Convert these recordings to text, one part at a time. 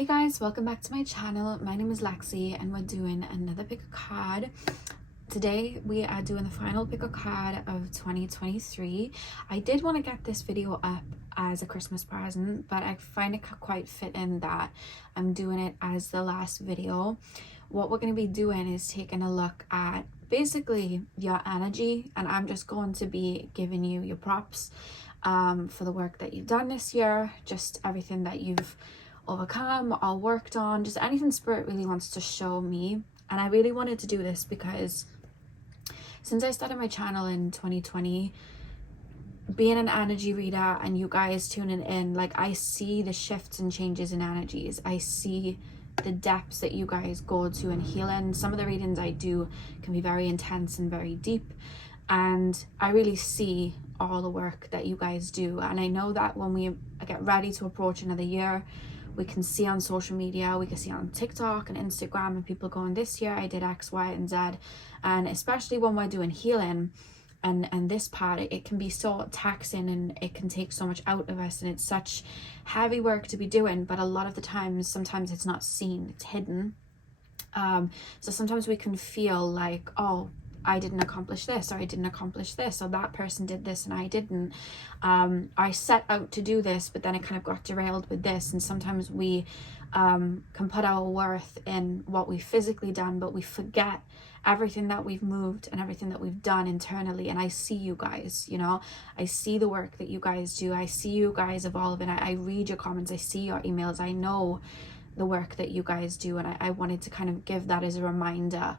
Hey guys, welcome back to my channel. My name is Lexi and we're doing another pick a card. Today we are doing the final pick a card of 2023. I did want to get this video up as a Christmas present, but I find it quite fitting that I'm doing it as the last video. What we're going to be doing is taking a look at basically your energy, and I'm just going to be giving you your props for the work that you've done this year, just everything that you've overcome or worked on, just anything spirit really wants to show me. And I really wanted to do this because since I started my channel in 2020, being an energy reader and you guys tuning in, like, I see the shifts and changes in energies. I see the depths that you guys go to in healing. Some of the readings I do can be very intense and very deep, and I really see all the work that you guys do. And I know that when we get ready to approach another year, we can see on social media, we can see on TikTok and Instagram, and people going, this year I did X, Y, and Z. And especially when we're doing healing and this part, it can be so taxing and it can take so much out of us, and it's such heavy work to be doing. But a lot of the times, sometimes it's not seen, it's hidden. So sometimes we can feel like, oh, I didn't accomplish this, or I didn't accomplish this, or that person did this and I didn't. I set out to do this, but then it kind of got derailed with this. And sometimes we can put our worth in what we've physically done, but we forget everything that we've moved and everything that we've done internally. And I see you guys, you know, I see the work that you guys do. I see you guys evolving. I read your comments, I see your emails, I know the work that you guys do. And I wanted to kind of give that as a reminder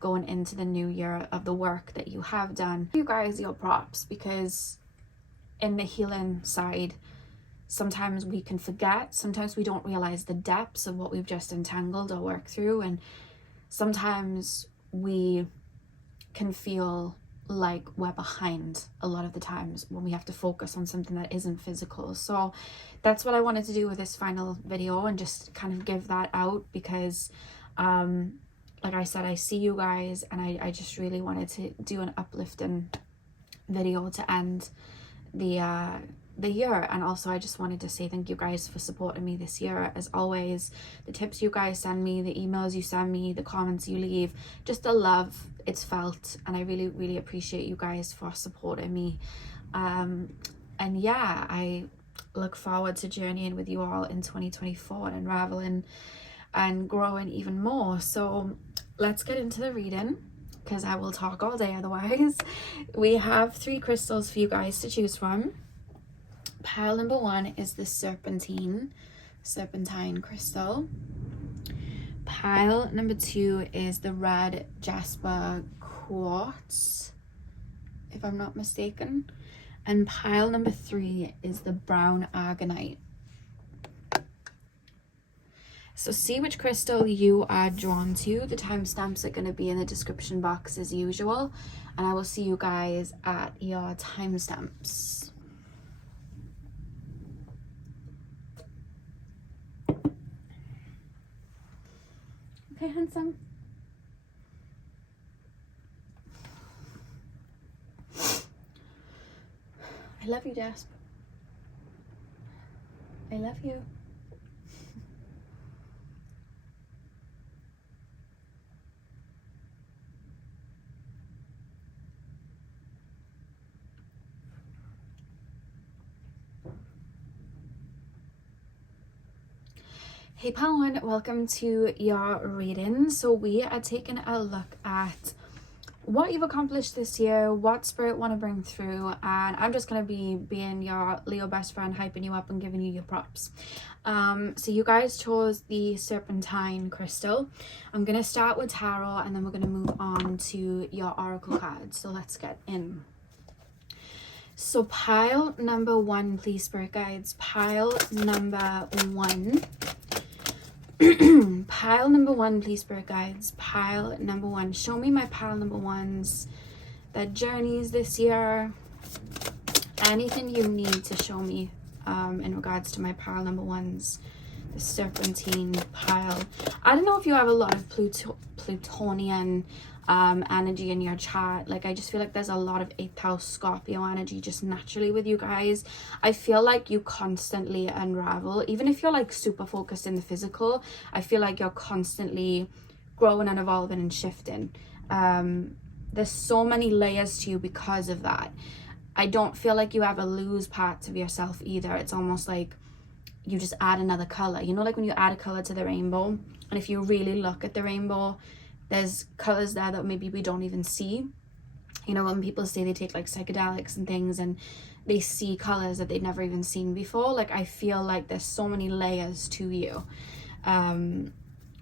going into the new year of the work that you have done. You guys, your props, because in the healing side, sometimes we can forget, sometimes we don't realize the depths of what we've just entangled or worked through, and sometimes we can feel like we're behind a lot of the times when we have to focus on something that isn't physical. So that's what I wanted to do with this final video, and just kind of give that out, because like I said, I see you guys, and I just really wanted to do an uplifting video to end the year. And also I just wanted to say thank you guys for supporting me this year. As always, the tips you guys send me, the emails you send me, the comments you leave, just the love, it's felt, and I really, really appreciate you guys for supporting me. And yeah, I look forward to journeying with you all in 2024 and unraveling and growing even more. So let's get into the reading, because I will talk all day otherwise. We have 3 crystals for you guys to choose from. Pile number 1 is the serpentine crystal. Pile number 2 is the red jasper quartz, if I'm not mistaken. And pile number 3 is the brown argonite. So see which crystal you are drawn to. The timestamps are going to be in the description box as usual, and I will see you guys at your timestamps. Okay, handsome. I love you, Jasper. I love you. Hey pile 1, welcome to your reading. So we are taking a look at what you've accomplished this year, what spirit want to bring through, and I'm just going to be being your Leo best friend, hyping you up and giving you your props. So you guys chose the serpentine crystal. I'm going to start with tarot, and then we're going to move on to your oracle cards. So let's get in. So pile number 1, please, spirit guides. Pile number 1. Pile number 1, please, spirit guides. Pile number 1. Show me my pile number 1s, their journeys this year, anything you need to show me in regards to my pile number 1s. The serpentine pile. I don't know if you have a lot of Plutonian energy in your chart. Like I just feel like there's a lot of 8th house Scorpio energy just naturally with you guys. I feel like you constantly unravel, even if you're like super focused in the physical. I feel like you're constantly growing and evolving and shifting. There's so many layers to you because of that. I don't feel like you ever lose parts of yourself either. It's almost like you just add another color, you know, like when you add a color to the rainbow, and if you really look at the rainbow, there's colors there that maybe we don't even see. You know, when people say they take like psychedelics and things and they see colors that they've never even seen before, like I feel like there's so many layers to you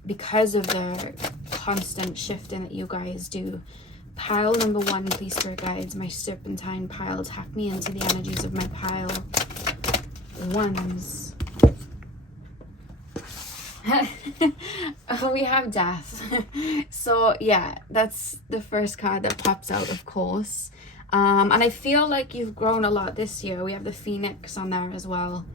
because of the constant shifting that you guys do. Pile number 1, please, spirit guides. My serpentine pile, tap me into the energies of my pile 1s. We have death. So yeah, that's the first card that pops out, of course. And I feel like you've grown a lot this year. We have the Phoenix on there as well.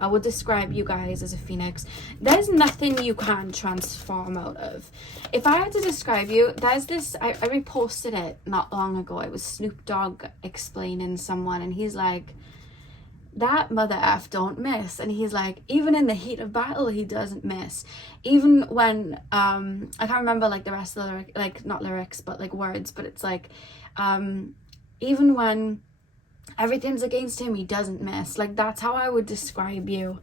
I would describe you guys as a phoenix. There's nothing you can't transform out of. If I had to describe you, there's this, I reposted it not long ago. It was Snoop Dogg explaining someone, and he's like, that mother F don't miss. And he's like, even in the heat of battle, he doesn't miss. Even when, I can't remember like the rest of the lyric, like not lyrics, but like words, but it's like, even when everything's against him, he doesn't miss. Like that's how I would describe you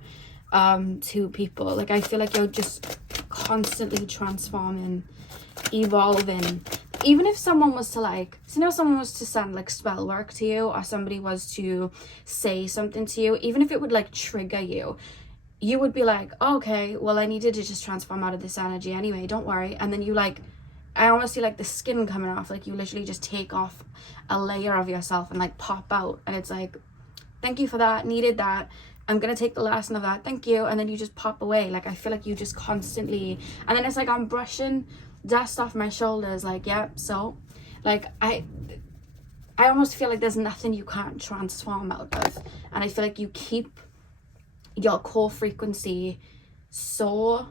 to people. Like I feel like you're just constantly transforming, evolving. Even if someone was to like, so you know, someone was to send like spell work to you, or somebody was to say something to you, even if it would like trigger you, you would be like, oh, okay, well I needed to just transform out of this energy anyway, don't worry. And then you like, I almost see like the skin coming off, like you literally just take off a layer of yourself and like pop out, and it's like, thank you for that, needed that, I'm gonna take the lesson of that, thank you. And then you just pop away. Like I feel like you just constantly, and then it's like I'm brushing dust off my shoulders, like yep. So like I almost feel like there's nothing you can't transform out of, and I feel like you keep your core frequency so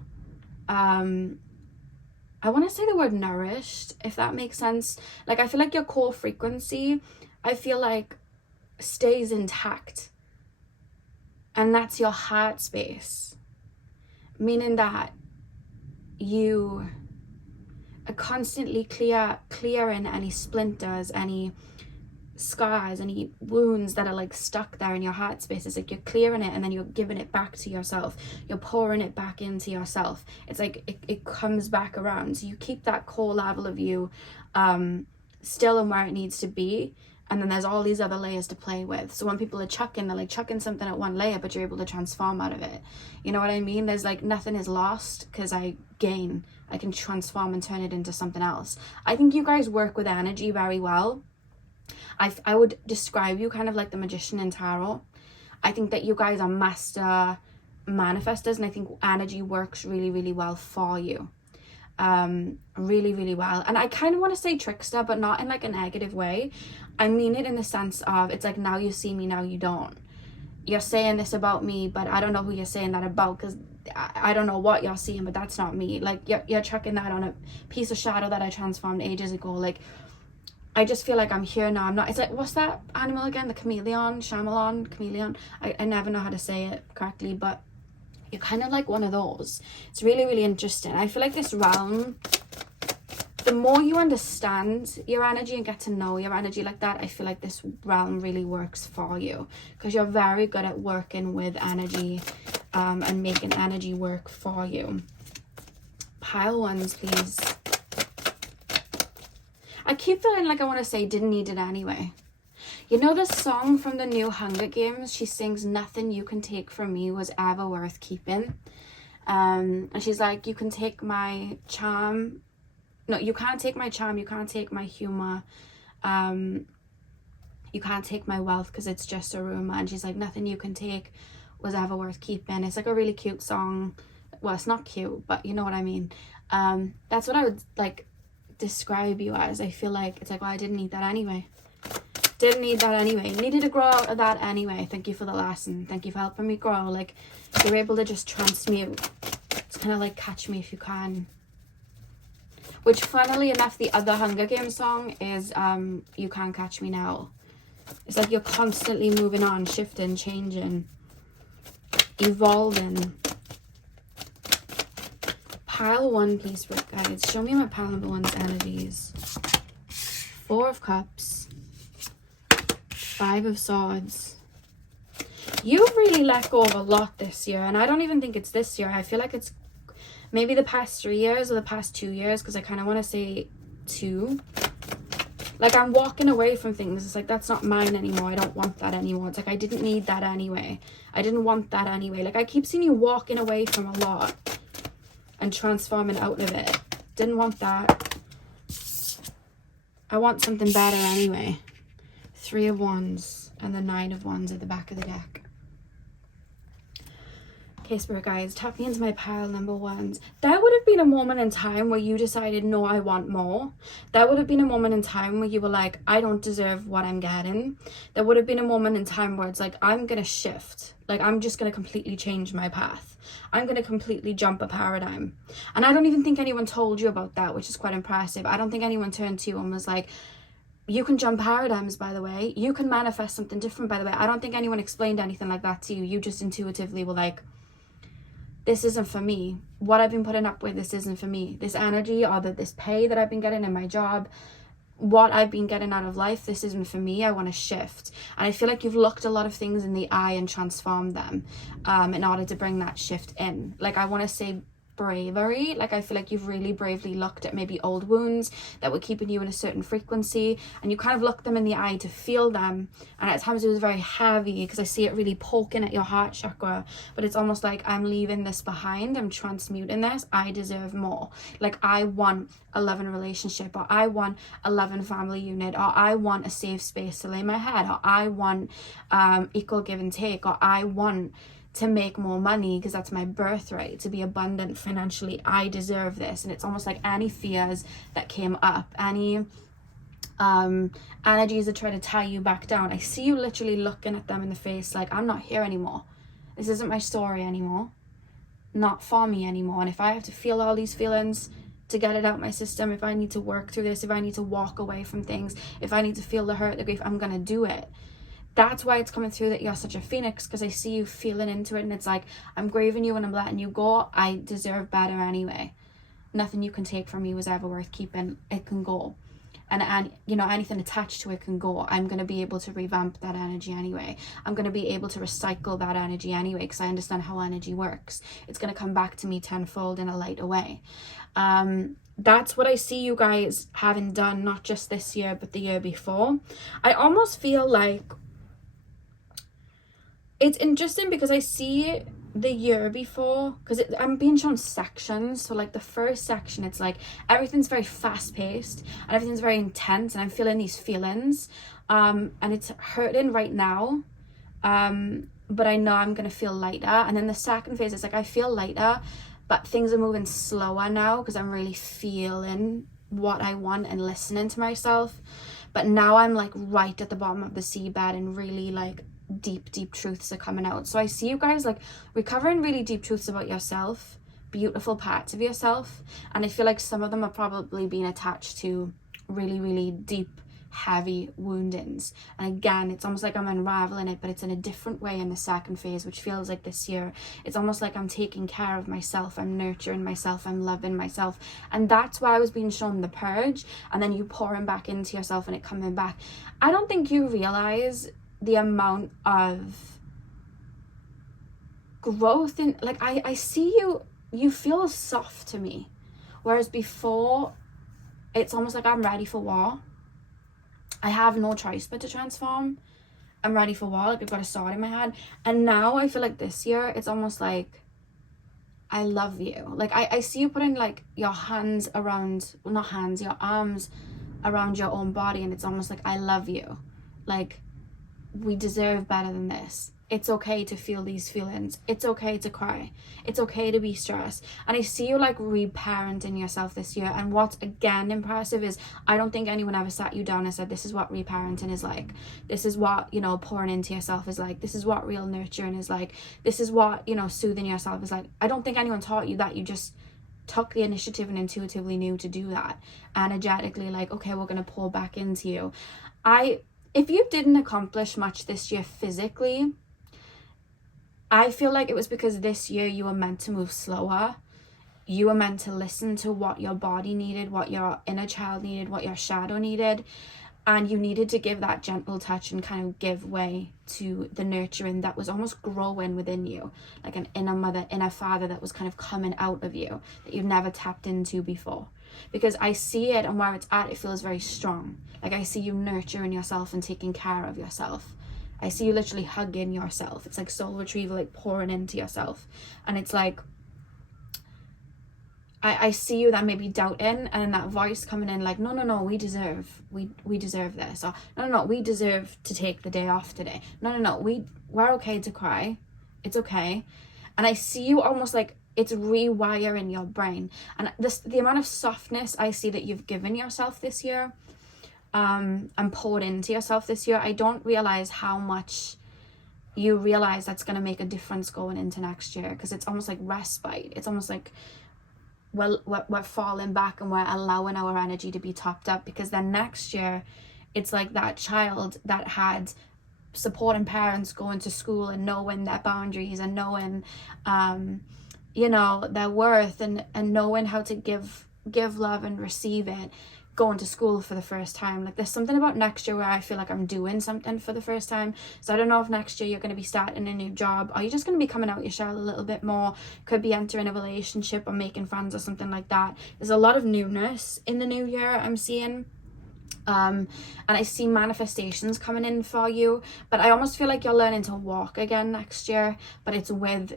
I want to say the word nourished, if that makes sense. Like I feel like your core frequency, I feel like stays intact, and that's your heart space, meaning that you are constantly clearing any splinters, any scars, any wounds that are like stuck there in your heart space. It's like you're clearing it and then you're giving it back to yourself, you're pouring it back into yourself. It's like it comes back around. So you keep that core level of you still and where it needs to be, and then there's all these other layers to play with. So when people are chucking, they're like chucking something at one layer, but you're able to transform out of it. You know what I mean? There's like nothing is lost because I can transform and turn it into something else. I think you guys work with energy very well. I would describe you kind of like the magician in tarot. I think that you guys are master manifestors, and I think energy works really, really well for you. Really, really well. And I kind of want to say trickster, but not in like a negative way. I mean it in the sense of, it's like, now you see me, now you don't. You're saying this about me, but I don't know who you're saying that about, because I don't know what you're seeing, but that's not me. Like you're chucking that on a piece of shadow that I transformed ages ago. Like I just feel like I'm here now. I'm not. It's like, what's that animal again? The chameleon. I never know how to say it correctly, but you're kind of like one of those. It's really, really interesting. I feel like this realm, the more you understand your energy and get to know your energy like that, I feel like this realm really works for you, because you're very good at working with energy and making energy work for you. Pile 1s, please. I keep feeling like I want to say didn't need it anyway. You know the song from the new Hunger Games? She sings, nothing you can take from me was ever worth keeping. And she's like, you can take my charm. No, you can't take my charm. You can't take my humor. You can't take my wealth because it's just a rumor. And she's like, nothing you can take was ever worth keeping. It's like a really cute song. Well, it's not cute, but you know what I mean. That's what I would like describe you as. I feel like it's like, well, I didn't need that anyway. Didn't need that anyway. Needed to grow out of that anyway. Thank you for the lesson. Thank you for helping me grow. Like you're able to just transmute. It's kind of like catch me if you can. which funnily enough, the other Hunger Games song is You Can't Catch Me Now. It's like you're constantly moving on, shifting, changing, evolving. Pile 1, please, guys. Show me my pile number 1's energies. 4 of Cups. 5 of Swords. You've really let go of a lot this year, and I don't even think it's this year. I feel like it's maybe the past 3 years or the past 2 years, because I kind of want to say 2. Like, I'm walking away from things. It's like, that's not mine anymore. I don't want that anymore. It's like, I didn't need that anyway. I didn't want that anyway. Like, I keep seeing you walking away from a lot and transforming out of it. Didn't want that. I want something better anyway. 3 of Wands and the 9 of Wands at the back of the deck. Okay, Spirit guides, tap me into my pile number 1s. There would have been a moment in time where you decided, no, I want more. There would have been a moment in time where you were like, I don't deserve what I'm getting. There would have been a moment in time where it's like, I'm going to shift. Like, I'm just going to completely change my path. I'm going to completely jump a paradigm. And I don't even think anyone told you about that, which is quite impressive. I don't think anyone turned to you and was like, you can jump paradigms, by the way. You can manifest something different, by the way. I don't think anyone explained anything like that to you. You just intuitively were like, this isn't for me. What I've been putting up with, this isn't for me. This energy or this pay that I've been getting in my job, what I've been getting out of life, this isn't for me. I want to shift. And I feel like you've looked a lot of things in the eye and transformed them in order to bring that shift in. Like, I want to say bravery. Like, I feel like you've really bravely looked at maybe old wounds that were keeping you in a certain frequency, and you kind of looked them in the eye to feel them, and at times it was very heavy because I see it really poking at your heart chakra, but it's almost like, I'm leaving this behind, I'm transmuting this, I deserve more. Like, I want a loving relationship, or I want a loving family unit, or I want a safe space to lay my head, or I want equal give and take, or I want to make more money because that's my birthright, to be abundant financially. I deserve this. And it's almost like any fears that came up, any energies that try to tie you back down, I see you literally looking at them in the face like, I'm not here anymore. This isn't my story anymore. Not for me anymore. And if I have to feel all these feelings to get it out my system, if I need to work through this, if I need to walk away from things, if I need to feel the hurt, the grief, I'm gonna do it. That's why it's coming through that you're such a phoenix, because I see you feeling into it, and it's like, I'm grieving you and I'm letting you go. I deserve better anyway. Nothing you can take from me was ever worth keeping. It can go. And you know, anything attached to it can go. I'm going to be able to revamp that energy anyway. I'm going to be able to recycle that energy anyway, because I understand how energy works. It's going to come back to me tenfold in a lighter way. That's what I see you guys having done, not just this year, but the year before. I almost feel like it's interesting because I see the year before, because I'm being shown sections. So like the first section, it's like everything's very fast paced and everything's very intense, and I'm feeling these feelings and it's hurting right now, but I know I'm gonna feel lighter. And then the second phase is like, I feel lighter, but things are moving slower now because I'm really feeling what I want and listening to myself. But now I'm like right at the bottom of the seabed, and really like deep truths are coming out. So I see you guys like recovering really deep truths about yourself, beautiful parts of yourself, and I feel like some of them are probably being attached to really deep, heavy woundings. And again, it's almost like I'm unraveling it, but it's in a different way in the second phase, which feels like this year it's almost like I'm taking care of myself, I'm nurturing myself, I'm loving myself. And that's why I was being shown the purge, and then you pouring back into yourself and it coming back. I don't think you realize the amount of growth in, like, I see you feel soft to me, whereas before it's almost like I'm ready for war. I have no choice but to transform. I'm ready for war, like I've got a sword in my hand. And now I feel like this year it's almost like, I love you. Like I see you putting like your hands around, well, not hands, your arms around your own body, and it's almost like, I love you. Like, we deserve better than this. It's okay to feel these feelings. It's okay to cry. It's okay to be stressed. And I see you like reparenting yourself this year. And what's again impressive is, I don't think anyone ever sat you down and said, this is what reparenting is like. This is what, you know, pouring into yourself is like. This is what real nurturing is like. This is what, you know, soothing yourself is like. I don't think anyone taught you that. You just took the initiative and intuitively knew to do that. Energetically, like, okay, we're going to pour back into you. If you didn't accomplish much this year physically, I feel like it was because this year you were meant to move slower. You were meant to listen to what your body needed, what your inner child needed, what your shadow needed. And you needed to give that gentle touch and kind of give way to the nurturing that was almost growing within you. Like an inner mother, inner father that was kind of coming out of you that you've never tapped into before. Because I see it, and where it's at, it feels very strong. Like I see you nurturing yourself and taking care of yourself. I see you literally hugging yourself. It's like soul retrieval, like pouring into yourself. And it's like, I see you that maybe doubting, and that voice coming in like, no, we deserve this. Or no, we deserve to take the day off today. No, we're okay to cry. It's okay. And I see you almost like it's rewiring your brain. And the amount of softness I see that you've given yourself this year, and poured into yourself this year, I don't realize how much you realize that's going to make a difference going into next year. Because it's almost like respite. It's almost like we're falling back and we're allowing our energy to be topped up, because then next year it's like that child that had supporting parents going to school and knowing their boundaries and knowing their worth and knowing how to give love and receive it, going to school for the first time. Like there's something about next year where I feel like I'm doing something for the first time. So I don't know if next year you're going to be starting a new job, or you're just going to be coming out your shell a little bit more. Could be entering a relationship or making friends or something like that. There's a lot of newness in the new year I'm seeing. And I see manifestations coming in for you, but I almost feel like you're learning to walk again next year, but it's with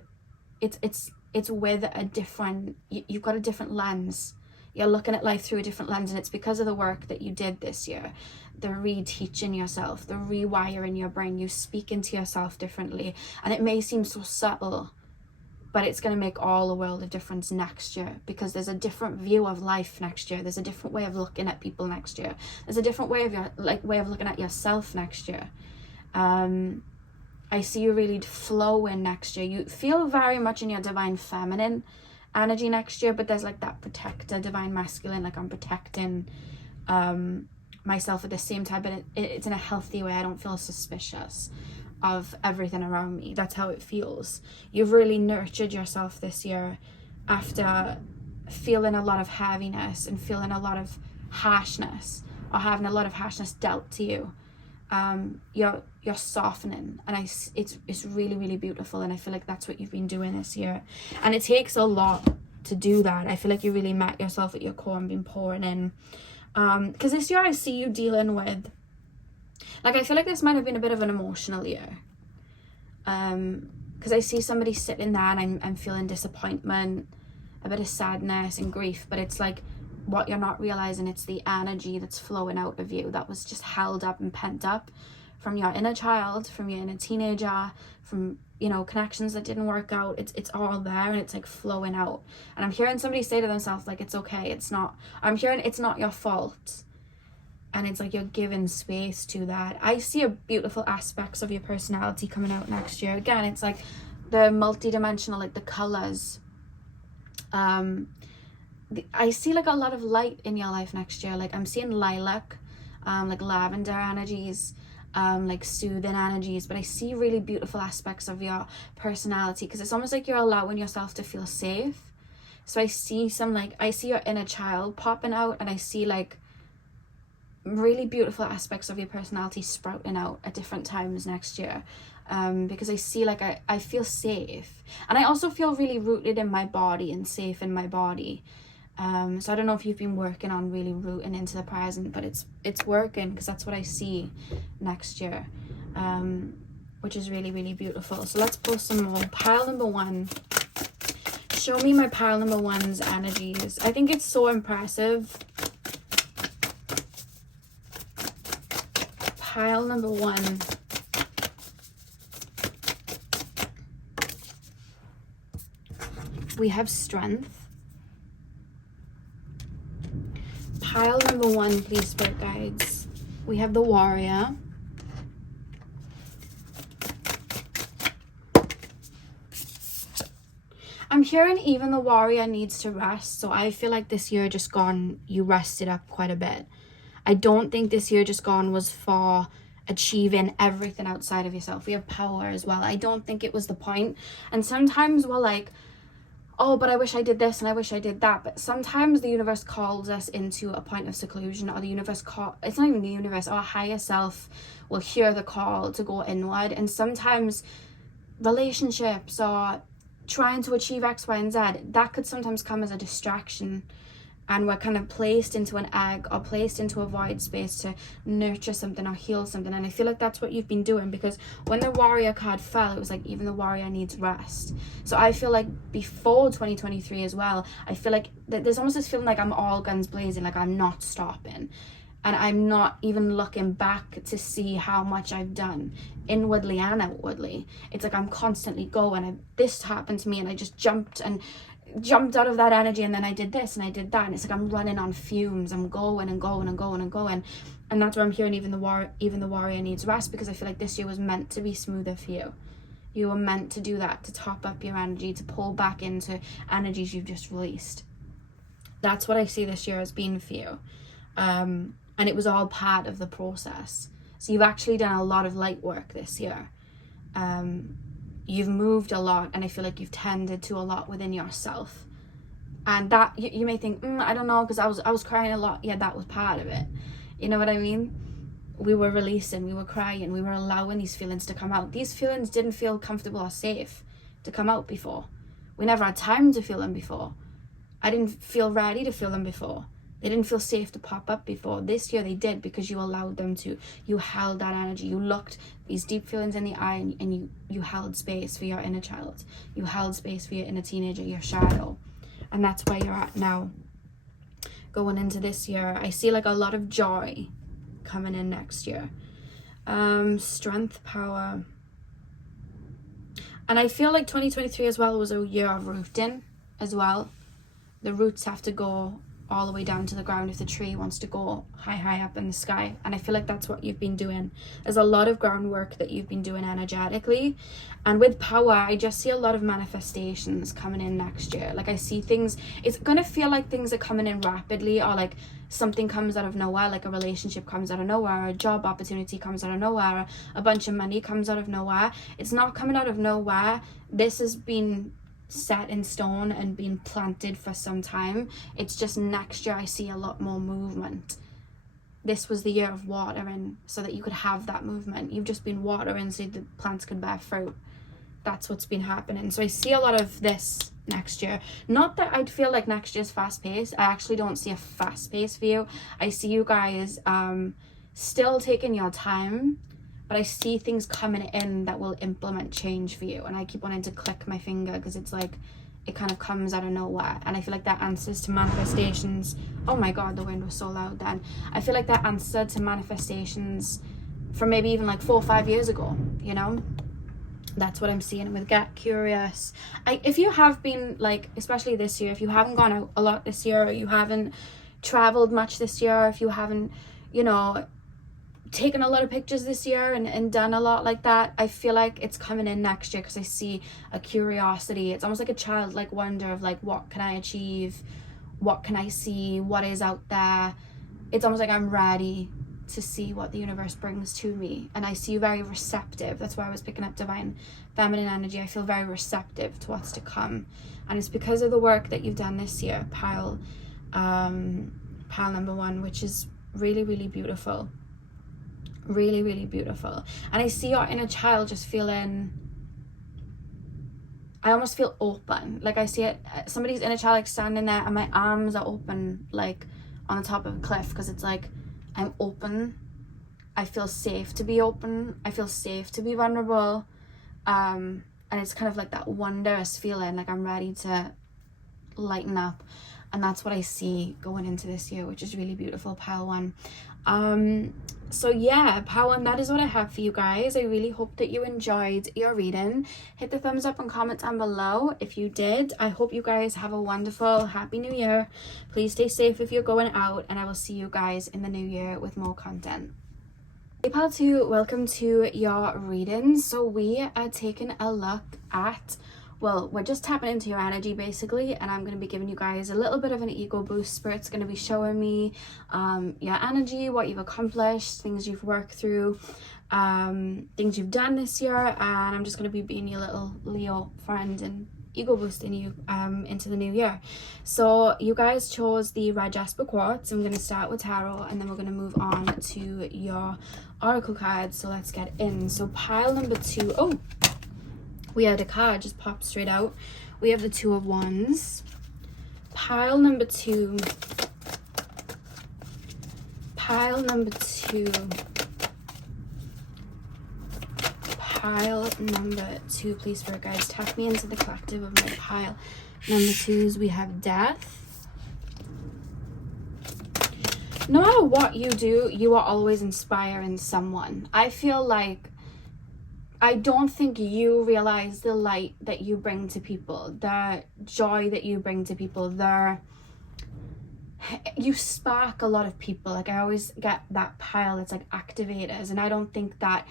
a different, you've got a different lens. You're looking at life through a different lens, and it's because of the work that you did this year. The reteaching yourself, the rewiring your brain, you speaking to yourself differently. And it may seem so subtle, but it's going to make all the world of difference next year, because there's a different view of life next year. There's a different way of looking at people next year. There's a different way of looking at yourself next year. I see you really flowing next year. You feel very much in your divine feminine energy next year, but there's like that protector, divine masculine, like I'm protecting myself at the same time, but it's in a healthy way. I don't feel suspicious of everything around me. That's how it feels. You've really nurtured yourself this year after feeling a lot of heaviness and feeling a lot of harshness, or having a lot of harshness dealt to you. You're softening, and it's really, really beautiful. And I feel like that's what you've been doing this year, and it takes a lot to do that. I feel like you really met yourself at your core and been pouring in, because this year I see you dealing with, like, I feel like this might have been a bit of an emotional year, because I see somebody sitting there and I'm feeling disappointment, a bit of sadness and grief, but it's like, what you're not realizing, it's the energy that's flowing out of you that was just held up and pent up from your inner child, from your inner teenager, from connections that didn't work out. It's all there, and it's like flowing out. And I'm hearing somebody say to themselves, like, it's okay, I'm hearing it's not your fault, and it's like you're giving space to that. I see a beautiful aspects of your personality coming out next year. Again, it's like the multi-dimensional, like the colors. I see like a lot of light in your life next year. Like I'm seeing lilac, like lavender energies, like soothing energies, but I see really beautiful aspects of your personality, because it's almost like you're allowing yourself to feel safe. So I see your inner child popping out, and I see like really beautiful aspects of your personality sprouting out at different times next year, because I see like I feel safe, and I also feel really rooted in my body and safe in my body. So I don't know if you've been working on really rooting into the present, but it's working, because that's what I see next year, which is really, really beautiful. So let's pull some more. Pile number 1. Show me my pile number 1's energies. I think it's so impressive. Pile number 1. We have strength. Pile number 1, please, spirit guides. We have the warrior. I'm hearing even the warrior needs to rest. So I feel like this year just gone, you rested up quite a bit. I don't think this year just gone was for achieving everything outside of yourself. We have power as well. I don't think it was the point. And sometimes we're like, oh, but I wish I did this and I wish I did that. But sometimes the universe calls us into a point of seclusion, or the universe it's not even the universe, our higher self will hear the call to go inward. And sometimes relationships or trying to achieve X, Y, and Z, that could sometimes come as a distraction. And we're kind of placed into an egg or placed into a void space to nurture something or heal something. And I feel like that's what you've been doing, because when the warrior card fell, it was like even the warrior needs rest. So I feel like before 2023 as well, I feel like there's almost this feeling like I'm all guns blazing, like I'm not stopping. And I'm not even looking back to see how much I've done inwardly and outwardly. It's like I'm constantly going. This happened to me and I just jumped out of that energy, and then I did this and I did that, and it's like I'm running on fumes. I'm going and going and going and going, and that's where I'm hearing even the warrior needs rest, because I feel like this year was meant to be smoother for you. You were meant to do that, to top up your energy, to pull back into energies you've just released. That's what I see this year as being for you, and it was all part of the process. So you've actually done a lot of light work this year. You've moved a lot, and I feel like you've tended to a lot within yourself. And that you may think, I don't know, because I was crying a lot. Yeah, that was part of it. You know what I mean? We were releasing, we were crying, we were allowing these feelings to come out. These feelings didn't feel comfortable or safe to come out before. We never had time to feel them before. I didn't feel ready to feel them before. They didn't feel safe to pop up before. This year they did, because you allowed them to. You held that energy. You looked these deep feelings in the eye, and you held space for your inner child. You held space for your inner teenager, your shadow. And that's where you're at now. Going into this year, I see like a lot of joy coming in next year. Strength, power. And I feel like 2023 as well was a year of rooting as well. The roots have to go all the way down to the ground if the tree wants to go high up in the sky. And I feel like that's what you've been doing. There's a lot of groundwork that you've been doing energetically. And with power, I just see a lot of manifestations coming in next year. Like I see things, it's gonna feel like things are coming in rapidly, or like something comes out of nowhere, like a relationship comes out of nowhere, a job opportunity comes out of nowhere, a bunch of money comes out of nowhere. It's not coming out of nowhere. This has been set in stone and being planted for some time. It's just next year I see a lot more movement. This was the year of watering so that you could have that movement. You've just been watering so the plants could bear fruit. That's what's been happening. So I see a lot of this next year. Not that I'd feel like next year's fast paced. I actually don't see a fast pace for you. I see you guys still taking your time, but I see things coming in that will implement change for you. And I keep wanting to click my finger, because it's like it kind of comes out of nowhere. And I feel like that answers to manifestations. Oh my god, the wind was so loud then. I feel like that answered to manifestations from maybe even like 4 or 5 years ago, you know? That's what I'm seeing with Get Curious. If you have been, like, especially this year, if you haven't gone out a lot this year, or you haven't traveled much this year, if you haven't, you know, taken a lot of pictures this year and done a lot like that, I feel like it's coming in next year, because I see a curiosity. It's almost like a childlike wonder of like, what can I achieve? What can I see? What is out there? It's almost like I'm ready to see what the universe brings to me. And I see you very receptive. That's why I was picking up divine feminine energy. I feel very receptive to what's to come. And it's because of the work that you've done this year, pile number 1, which is really, really beautiful. Really, really beautiful. And I see your inner child just feeling, I almost feel open. Like I see it, somebody's inner child like standing there, and my arms are open, like on the top of a cliff, because it's like I'm open. I feel safe to be open. I feel safe to be vulnerable. And it's kind of like that wondrous feeling, like I'm ready to lighten up. And that's what I see going into this year, which is really beautiful, pile 1. So yeah, pile 1, that is what I have for you guys. I really hope that you enjoyed your reading. Hit the thumbs up and comment down below if you did. I hope you guys have a wonderful, happy new year. Please stay safe if you're going out, and I will see you guys in the new year with more content. Hey pile 2, welcome to your reading. So we are taking a look at well, we're just tapping into your energy basically, and I'm going to be giving you guys a little bit of an ego boost. Spirit's going to be showing me your energy, what you've accomplished, things you've worked through, things you've done this year, and I'm just going to be being your little Leo friend and ego boosting you into the new year. So you guys chose the red jasper quartz. I'm going to start with tarot, and then we're going to move on to your oracle cards. So let's get in. So pile number 2. Oh, we had a card just popped straight out. We have the 2 of Wands. Pile number 2. Pile number 2. Pile number 2. Please, Spirit guides, tap me into the collective of my pile number 2s. We have death. No matter what you do, you are always inspiring someone. I feel like I don't think you realize the light that you bring to people, the joy that you bring to people, you spark a lot of people. Like, I always get that pile that's like activators, and I don't think that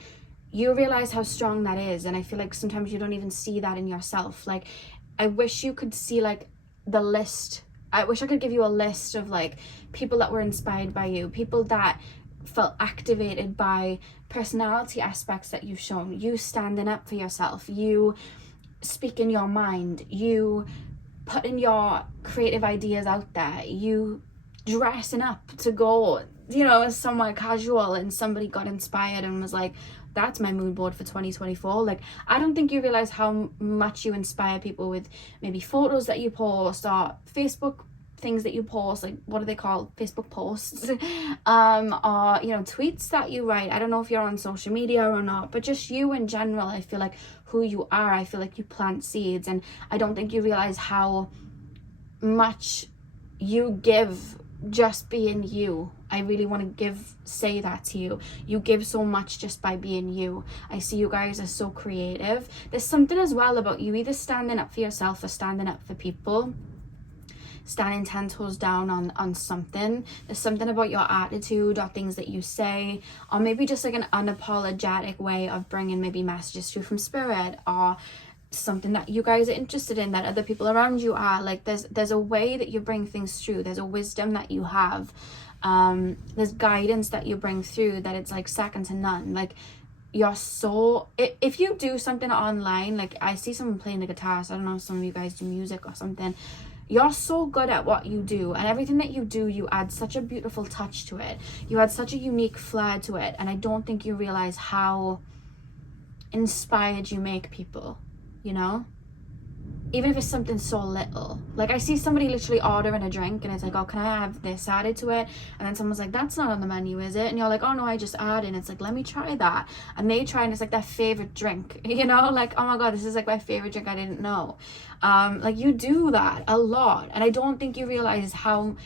you realize how strong that is. And I feel like sometimes you don't even see that in yourself. Like, I wish you could see like the list. I wish I could give you a list of like people that were inspired by you, people that felt activated by personality aspects that you've shown, you standing up for yourself, you speaking your mind, you putting your creative ideas out there, you dressing up to go, you know, somewhere casual, and somebody got inspired and was like, that's my mood board for 2024. Like, I don't think you realize how much you inspire people with maybe photos that you post, or Facebook things that you post, like, what are they called, Facebook posts, or, you know, tweets that you write. I don't know if you're on social media or not, but just you in general, I feel like who you are, I feel like you plant seeds, and I don't think you realize how much you give just being you. I really want to say that to you. You give so much just by being you. I see you guys are so creative. There's something as well about you either standing up for yourself or standing up for people, standing 10 toes down on something. There's something about your attitude or things that you say, or maybe just like an unapologetic way of bringing maybe messages through from spirit, or something that you guys are interested in that other people around you are. Like, there's a way that you bring things through. There's a wisdom that you have. There's guidance that you bring through that it's like second to none. Like, you're so, if you do something online, like I see someone playing the guitar, so I don't know if some of you guys do music or something, you're so good at what you do, and everything that you do, you add such a beautiful touch to it. You add such a unique flair to it, and I don't think you realize how inspired you make people, you know? Even if it's something so little. Like, I see somebody literally ordering a drink, and it's like, oh, can I have this added to it? And then someone's like, that's not on the menu, is it? And you're like, oh no, I just added. And it's like, let me try that. And they try, and it's like their favorite drink, you know? Like, oh my god, this is like my favorite drink I didn't know. Like, you do that a lot, and I don't think you realize how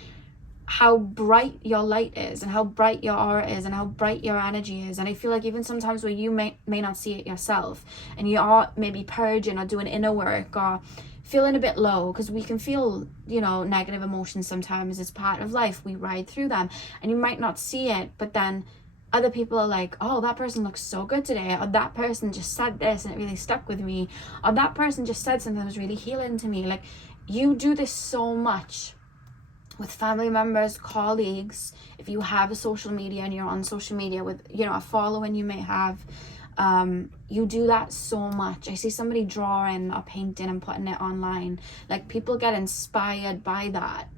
bright your light is, and how bright your aura is, and how bright your energy is. And I feel like even sometimes where you may not see it yourself, and you are maybe purging or doing inner work or feeling a bit low, because we can feel, you know, negative emotions sometimes. It's part of life, we ride through them, and you might not see it, but then other people are like, oh, that person looks so good today, or that person just said this and it really stuck with me, or that person just said something that was really healing to me. Like, you do this so much with family members, colleagues, if you have a social media and you're on social media with, you know, a following you may have, you do that so much. I see somebody drawing or painting and putting it online. Like, people get inspired by that.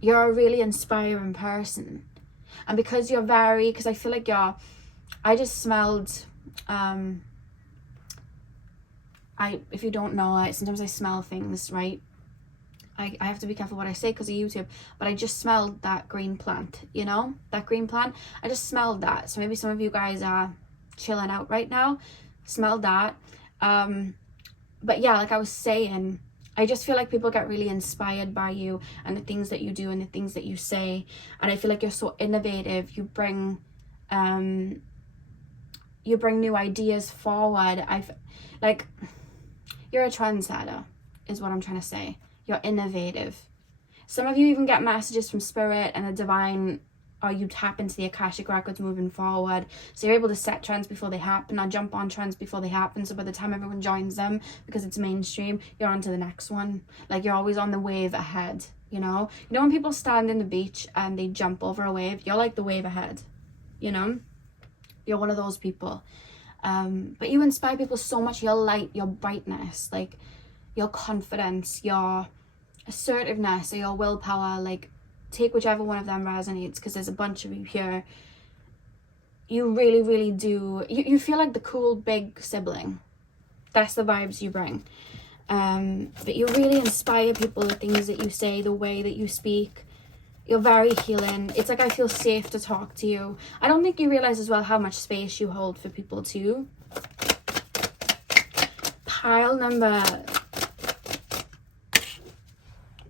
You're a really inspiring person. And because you're because I feel like I just smelled, if you don't know, sometimes I smell things, right? I have to be careful what I say because of YouTube, but I just smelled that green plant, you know, that green plant. I just smelled that. So maybe some of you guys are chilling out right now, smelled that. But yeah, like I was saying, I just feel like people get really inspired by you and the things that you do and the things that you say. And I feel like you're so innovative. You bring new ideas forward. You're a trendsetter is what I'm trying to say. You're innovative. Some of you even get messages from spirit and the divine or you tap into the Akashic records moving forward. So you're able to set trends before they happen, or jump on trends before they happen. So by the time everyone joins them, because it's mainstream, you're on to the next one. Like, you're always on the wave ahead, you know? You know when people stand in the beach and they jump over a wave? You're like the wave ahead, you know? You're one of those people. But you inspire people so much. Your light, your brightness, like your confidence, your assertiveness, or your willpower, like, take whichever one of them resonates, because there's a bunch of you here. You really, really do. You feel like the cool big sibling. That's the vibes you bring. But you really inspire people, the things that you say, the way that you speak. You're very healing. It's like I feel safe to talk to you. I don't think you realize as well how much space you hold for people too. Pile number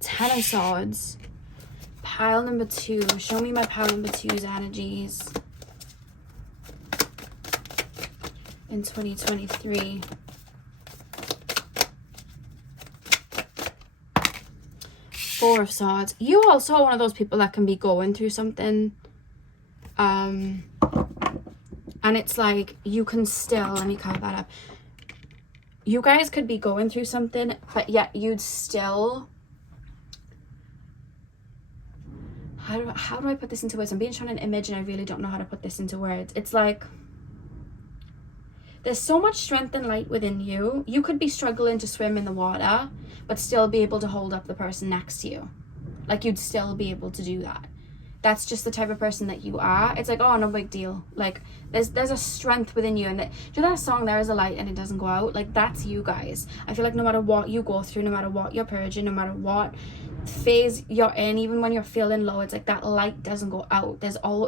10 of Swords. Pile number 2. Show me my pile number 2's energies in 2023. Four of Swords. You also are one of those people that can be going through something. And it's like you can still, let me cover that up. You guys could be going through something, but yet you'd still, how do I put this into words? I'm being shown an image and I really don't know how to put this into words. It's like there's so much strength and light within you. You could be struggling to swim in the water, but still be able to hold up the person next to you. Like, you'd still be able to do that. That's just the type of person that you are. It's like, oh, no big deal. Like, there's a strength within you. And do you know that song, There Is a Light and It Doesn't Go Out? Like, that's you guys. I feel like no matter what you go through, no matter what you're purging, no matter what phase you're in, even when you're feeling low, it's like that light doesn't go out.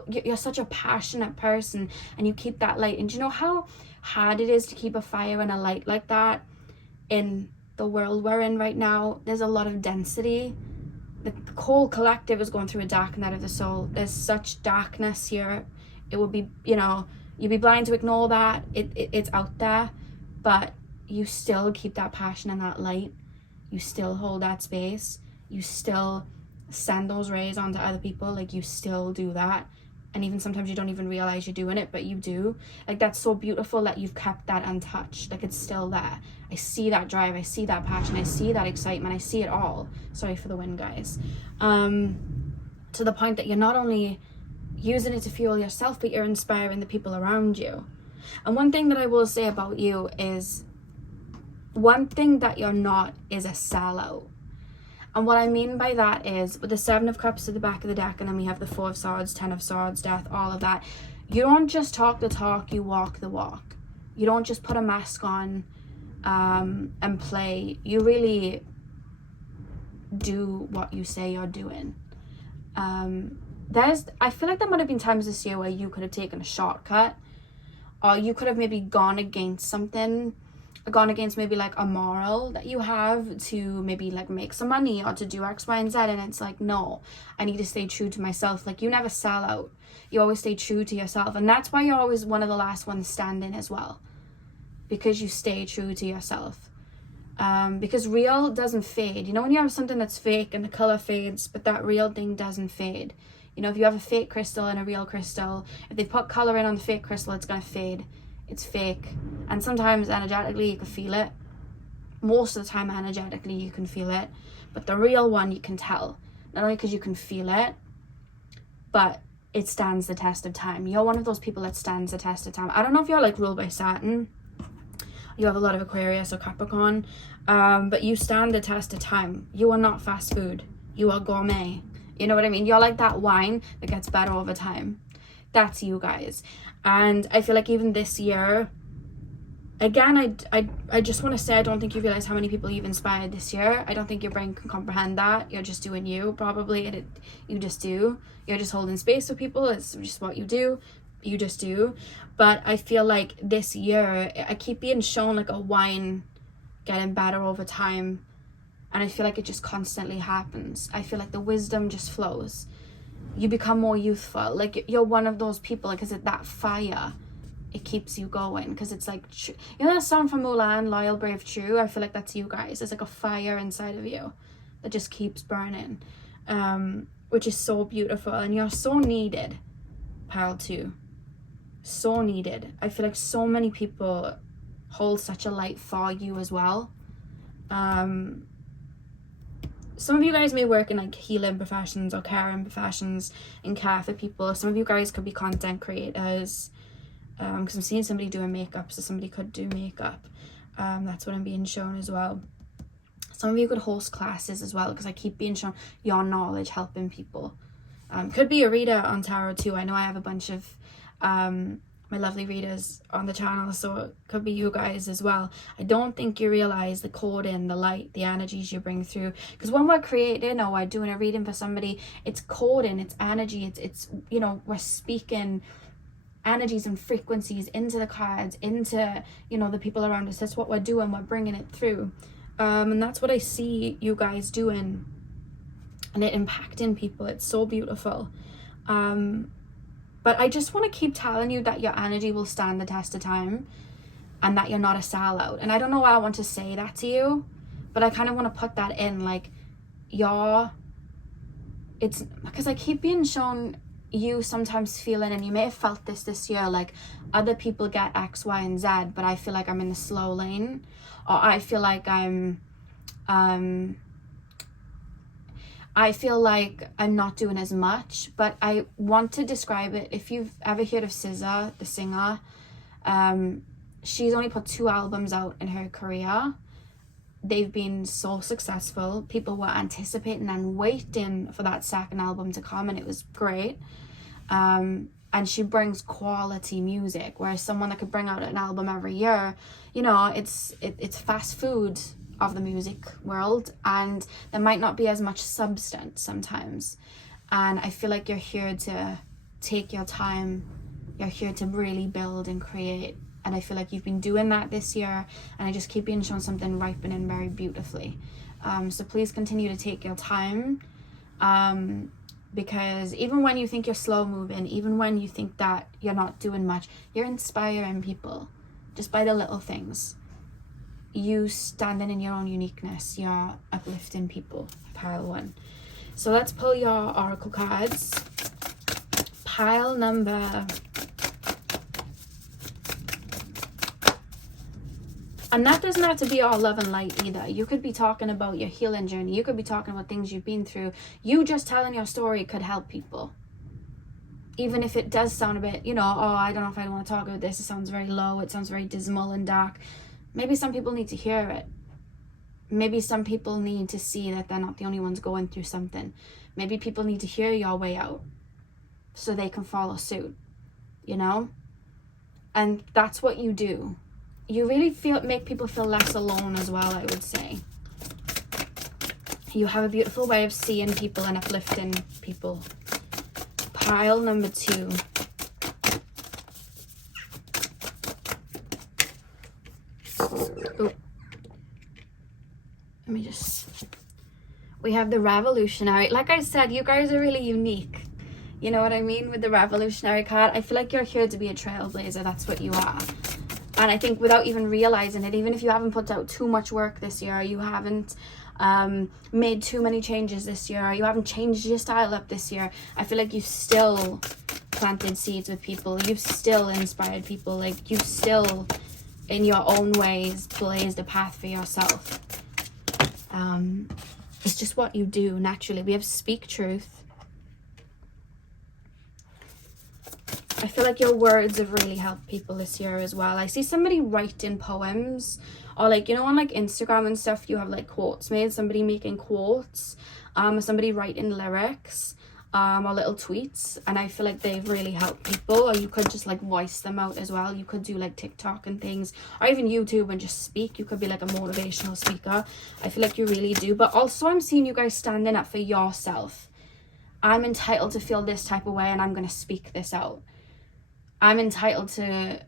You're such a passionate person, and you keep that light. And do you know how hard it is to keep a fire and a light like that in the world we're in right now? There's a lot of density. The whole collective is going through a dark night of the soul. There's such darkness here. It would be, you know, you'd be blind to ignore that. It's out there, but you still keep that passion and that light. You still hold that space. You still send those rays onto other people. Like, you still do that. And even sometimes you don't even realize you're doing it, but you do. Like, that's so beautiful that you've kept that untouched. Like, it's still there. I see that drive. I see that passion. I see that excitement. I see it all. Sorry for the wind, guys. To the point that you're not only using it to fuel yourself, but you're inspiring the people around you. And one thing that I will say about you is, one thing that you're not is a sellout. And what I mean by that is, with the 7 of Cups at the back of the deck, and then we have the 4 of Swords, 10 of Swords, Death, all of that. You don't just talk the talk, you walk the walk. You don't just put a mask on and play. You really do what you say you're doing. I feel like there might have been times this year where you could have taken a shortcut, or you could have maybe gone against something, gone against maybe like a moral that you have to maybe like make some money or to do X, Y, and Z. And it's like, no, I need to stay true to myself. Like, you never sell out. You always stay true to yourself. And that's why you're always one of the last ones standing as well, because you stay true to yourself. Because real doesn't fade. You know, when you have something that's fake and the color fades, but that real thing doesn't fade. You know, if you have a fake crystal and a real crystal, if they put color in on the fake crystal, it's gonna fade. It's fake. And sometimes energetically you can feel it. Most of the time energetically you can feel it. But the real one you can tell. Not only because you can feel it, but it stands the test of time. You're one of those people that stands the test of time. I don't know if you're like ruled by Saturn. You have a lot of Aquarius or Capricorn. But you stand the test of time. You are not fast food. You are gourmet. You know what I mean? You're like that wine that gets better over time. That's you guys. And I feel like even this year, again, I just want to say, I don't think you realize how many people you've inspired this year. I don't think your brain can comprehend that. You're just doing you, probably. And you just do. You're just holding space for people. It's just what you do. You just do. But I feel like this year, I keep being shown like a wine getting better over time. And I feel like it just constantly happens. I feel like the wisdom just flows. You become more youthful. Like, you're one of those people, like, is it that fire? It keeps you going, because it's like, you know that song from Mulan, Loyal, Brave, True? I feel like that's you guys. There's like a fire inside of you that just keeps burning. which is so beautiful, and you're so needed, pile 2. So needed. I feel like so many people hold such a light for you as well. Some of you guys may work in like healing professions or caring professions and care for people. Some of you guys could be content creators, because I'm seeing somebody doing makeup, so somebody could do makeup. That's what I'm being shown as well. Some of you could host classes as well, because I keep being shown your knowledge helping people. Could be a reader on tarot too. I know I have a bunch of my lovely readers on the channel, so it could be you guys as well. I don't think you realize the coding, the light, the energies you bring through, because when we're creating or we're doing a reading for somebody, it's coding, it's energy, it's you know, we're speaking energies and frequencies into the cards, into, you know, the people around us. That's what we're doing, we're bringing it through. And that's what I see you guys doing, and it impacting people. It's so beautiful. But I just want to keep telling you that your energy will stand the test of time, and that you're not a sellout. And I don't know why I want to say that to you, but I kind of want to put that in, like, it's because I keep being shown you sometimes feeling, and you may have felt this year, like other people get X, Y, and Z, but I feel like I'm in the slow lane, or I feel like I'm not doing as much. But I want to describe it. If you've ever heard of SZA, the singer, she's only put 2 albums out in her career. They've been so successful. People were anticipating and waiting for that second album to come, and it was great. And she brings quality music, whereas someone that could bring out an album every year, you know, it's fast food of the music world, and there might not be as much substance sometimes. And I feel like you're here to take your time, you're here to really build and create, and I feel like you've been doing that this year, and I just keep being shown something ripening very beautifully. So please continue to take your time, because even when you think you're slow moving, even when you think that you're not doing much, you're inspiring people just by the little things. You standing in your own uniqueness, you're uplifting people. Pile 1. So let's pull your oracle cards. Pile number, and that doesn't have to be all love and light either. You could be talking about your healing journey. You could be talking about things you've been through. You just telling your story could help people. Even if it does sound a bit, you know, oh, I don't know if I want to talk about this. It sounds very low. It sounds very dismal and dark. Maybe some people need to hear it. Maybe some people need to see that they're not the only ones going through something. Maybe people need to hear your way out so they can follow suit, you know? And that's what you do. You really make people feel less alone as well, I would say. You have a beautiful way of seeing people and uplifting people. Pile number 2. Oh. Let me just... We have the Revolutionary. Like I said, you guys are really unique. You know what I mean? With the Revolutionary card, I feel like you're here to be a trailblazer. That's what you are. And I think without even realizing it, even if you haven't put out too much work this year, you haven't made too many changes this year, you haven't changed your style up this year, I feel like you've still planted seeds with people. You've still inspired people. Like, you've still, in your own ways, blazed a path for yourself. It's just what you do naturally. We have speak truth. I feel like your words have really helped people this year as well. I see somebody writing poems, or like, you know, on like Instagram and stuff, you have like quotes made, somebody making quotes, or somebody writing lyrics, or little tweets, and I feel like they've really helped people. Or you could just like voice them out as well. You could do like TikTok and things, or even YouTube and just speak. You could be like a motivational speaker. I feel like you really do. But also I'm seeing you guys standing up for yourself. I'm entitled to feel this type of way, and I'm going to speak this out. I'm entitled to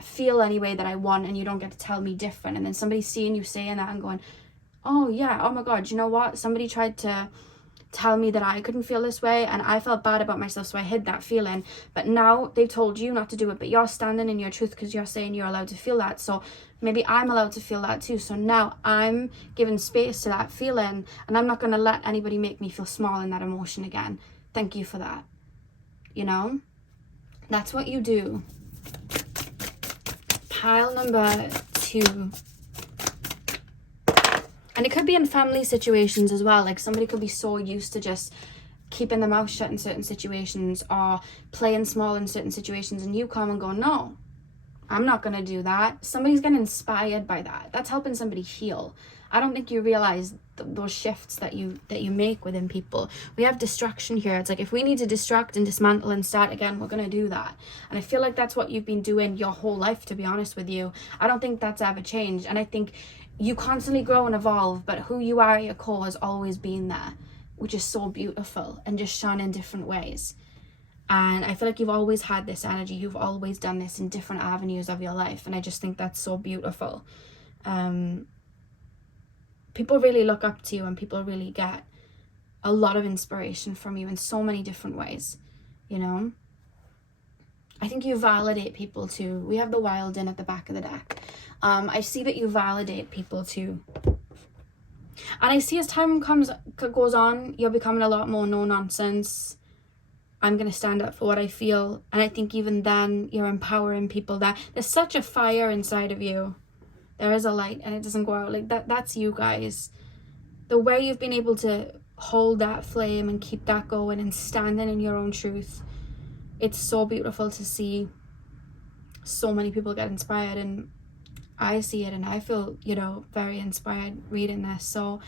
feel any way that I want, and you don't get to tell me different. And then somebody seeing you saying that and going, oh yeah, oh my god, you know what, somebody tried to tell me that I couldn't feel this way, and I felt bad about myself, so I hid that feeling. But now they've told you not to do it, but you're standing in your truth because you're saying you're allowed to feel that. So maybe I'm allowed to feel that too. So now I'm giving space to that feeling, and I'm not going to let anybody make me feel small in that emotion again. Thank you for that. You know, that's what you do. Pile number 2. And it could be in family situations as well. Like somebody could be so used to just keeping their mouth shut in certain situations or playing small in certain situations, and you come and go, no, I'm not going to do that. Somebody's getting inspired by that. That's helping somebody heal. I don't think you realize those shifts that you make within people. We have distraction here. It's like if we need to distract and dismantle and start again, we're going to do that. And I feel like that's what you've been doing your whole life, to be honest with you. I don't think that's ever changed. And I think you constantly grow and evolve, but who you are at your core has always been there, which is so beautiful and just shone in different ways. And I feel like you've always had this energy. You've always done this in different avenues of your life. And I just think that's so beautiful. People really look up to you, and people really get a lot of inspiration from you in so many different ways, you know? I think you validate people too. We have the wild in at the back of the deck. I see that you validate people too. And I see as time goes on, you're becoming a lot more no nonsense. I'm going to stand up for what I feel. And I think even then you're empowering people. That there's such a fire inside of you. There is a light and it doesn't go out. Like that's you guys. The way you've been able to hold that flame and keep that going and standing in your own truth. It's so beautiful to see so many people get inspired, and I see it and I feel, you know, very inspired reading this. So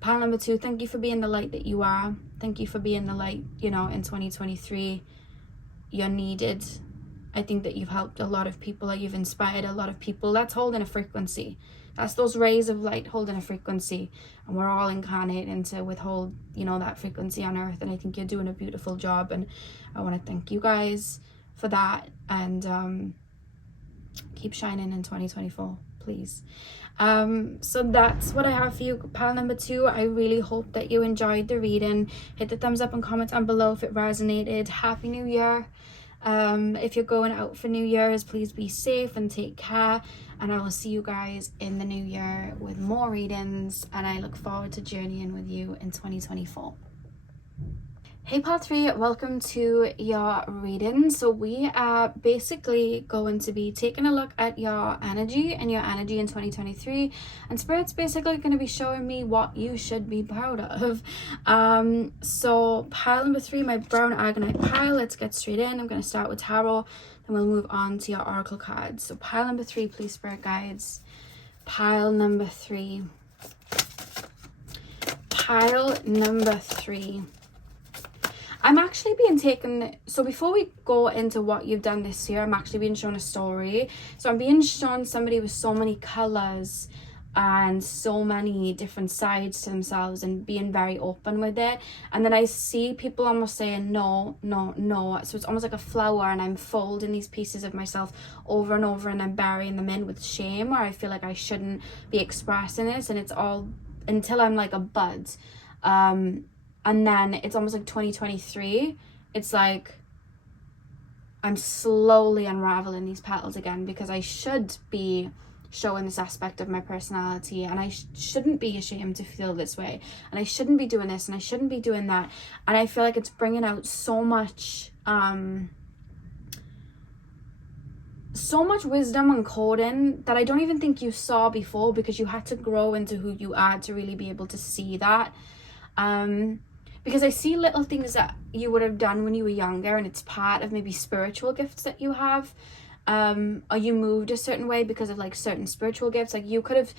pile number 2, thank you for being the light that you are. Thank you for being the light, you know, in 2023. You're needed. I think that you've helped a lot of people, that you've inspired a lot of people. That's holding a frequency. That's those rays of light holding a frequency. And we're all incarnating to withhold, you know, that frequency on earth. And I think you're doing a beautiful job. And I want to thank you guys for that. And keep shining in 2024, please. So that's what I have for you, pile number 2. I really hope that you enjoyed the reading. Hit the thumbs up and comment down below if it resonated. Happy New Year. If you're going out for New Year's, please be safe and take care, and I will see you guys in the new year with more readings, and I look forward to journeying with you in 2024. Hey pile 3, welcome to your reading. So we are basically going to be taking a look at your energy and your energy in 2023, and Spirit's basically going to be showing me what you should be proud of. So pile number 3, my brown aragonite pile. Let's get straight in. I'm going to start with tarot, then we'll move on to your oracle cards. So pile number 3, please, Spirit guides. Pile number 3. Pile number 3. I'm actually being taken, so before we go into what you've done this year, I'm actually being shown a story. So I'm being shown somebody with so many colors and so many different sides to themselves and being very open with it. And then I see people almost saying no, no, no. So it's almost like a flower, and I'm folding these pieces of myself over and over, and I'm burying them in with shame, where I feel like I shouldn't be expressing this, and it's all until I'm like a bud. And then it's almost like 2023. It's like I'm slowly unraveling these petals again, because I should be showing this aspect of my personality, and I shouldn't be ashamed to feel this way, and I shouldn't be doing this, and I shouldn't be doing that. And I feel like it's bringing out so much wisdom and coding that I don't even think you saw before, because you had to grow into who you are to really be able to see that. Because I see little things that you would have done when you were younger, and it's part of maybe spiritual gifts that you have, or you moved a certain way because of like certain spiritual gifts. Like you could have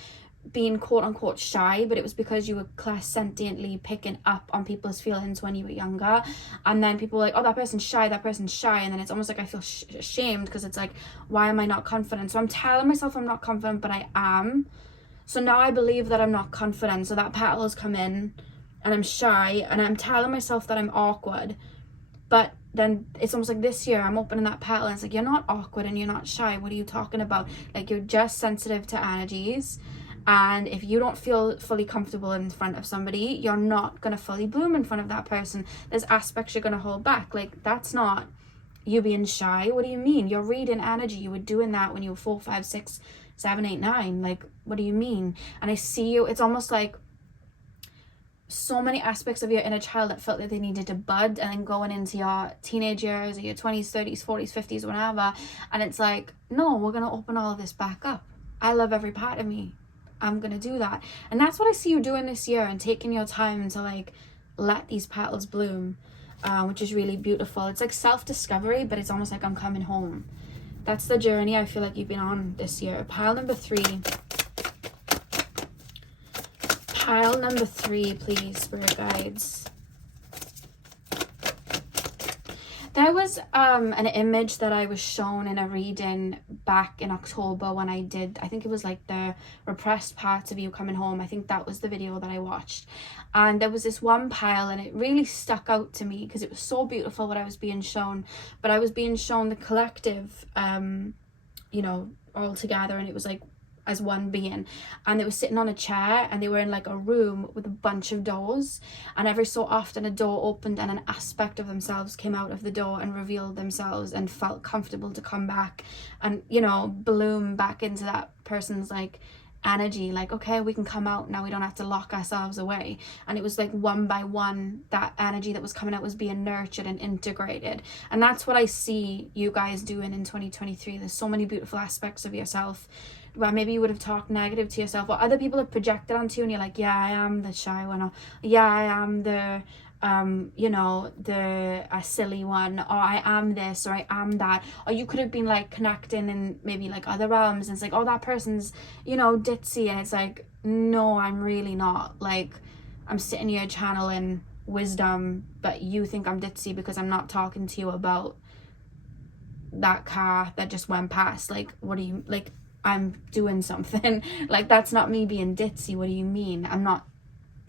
been quote unquote shy, but it was because you were clairsentiently picking up on people's feelings when you were younger, and then people were like, oh, that person's shy, and then it's almost like I feel ashamed, because it's like, why am I not confident? So I'm telling myself I'm not confident, but I am. So now I believe that I'm not confident, so that petal has come in and I'm shy, and I'm telling myself that I'm awkward. But then it's almost like this year I'm opening that petal, and it's like, you're not awkward and you're not shy. What are you talking about? Like, you're just sensitive to energies, And if you don't feel fully comfortable in front of somebody, you're not going to fully bloom in front of that person. There's aspects you're going to hold back. Like, that's not you being shy. What do you mean? You're reading energy. You were doing that when you were 4, 5, 6, 7, 8, 9. Like, what do you mean? And I see you. It's almost like so many aspects of your inner child that felt that they needed to bud, and then going into your teenage years or your 20s, 30s, 40s, 50s, whatever. And it's like, no, we're going to open all of this back up. I love every part of me. I'm gonna do that. And that's what I see you doing this year, and taking your time to like let these petals bloom, which is really beautiful. It's like self-discovery, but it's almost like I'm coming home. That's the journey I feel like you've been on this year. Pile number 3. Pile number 3, please, spirit guides. There was an image that I was shown in a reading back in October when I think it was like the repressed parts of you coming home. I think that was the video that I watched. And there was this one pile, and it really stuck out to me because it was so beautiful what I was being shown. But I was being shown the collective, you know, all together, and it was like as one being, and they were sitting on a chair, and they were in like a room with a bunch of doors, and every so often a door opened and an aspect of themselves came out of the door and revealed themselves and felt comfortable to come back and, you know, bloom back into that person's like energy. Like, okay, we can come out now, we don't have to lock ourselves away. And it was like one by one that energy that was coming out was being nurtured and integrated. And that's what I see you guys doing in 2023. There's so many beautiful aspects of yourself where maybe you would have talked negative to yourself, or other people have projected onto you, and you're like, yeah, I am the shy one, or yeah, I am the you know, the silly one, or I am this, or I am that. Or you could have been like connecting in maybe like other realms, and it's like, oh, that person's, you know, ditzy, and it's like, no, I'm really not. Like, I'm sitting here channeling wisdom, but you think I'm ditzy because I'm not talking to you about that car that just went past. Like, what do you, like, I'm doing something. Like, that's not me being ditzy. What do you mean? I'm not